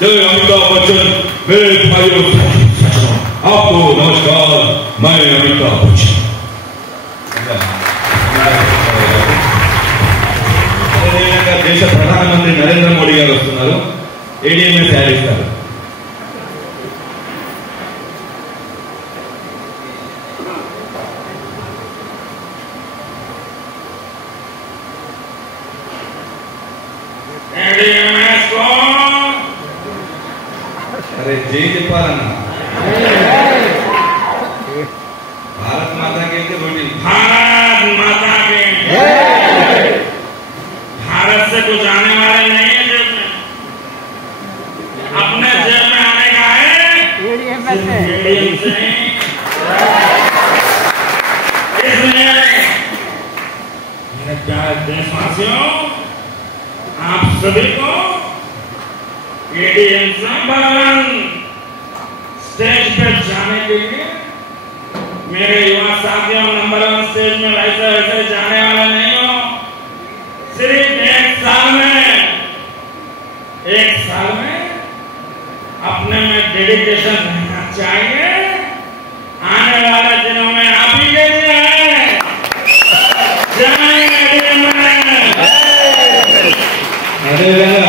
जय अमिताभ बच्चन, मेरे भाइयों आपको नमस्कार, मैं अमिताभ बच्चन। देश प्रधानमंत्री नरेंद्र मोदी गाరు వస్తున్నారు, ఏడీఎంఎస్ యాడ్ ఇస్తారు. अरे जय చెప్పాలన్నా भारत माता के बोली भारत माता के भारत से कुछ आने वाले नहीं है जेब में, अपने जेब में आने का है एडीएम से। इसलिए मेरे प्यारे देशवासियों, आप सभी को एडीएम नंबर 1 स्टेज पे जाने के लिए, मेरे युवा साथियों, नंबर 1 स्टेज में वैसे वैसे जाने वाले नहीं हो, सिर्फ एक साल में अपने में डेडिकेशन रहना चाहिए। आने वाले दिनों में आप ही के लिए है। जय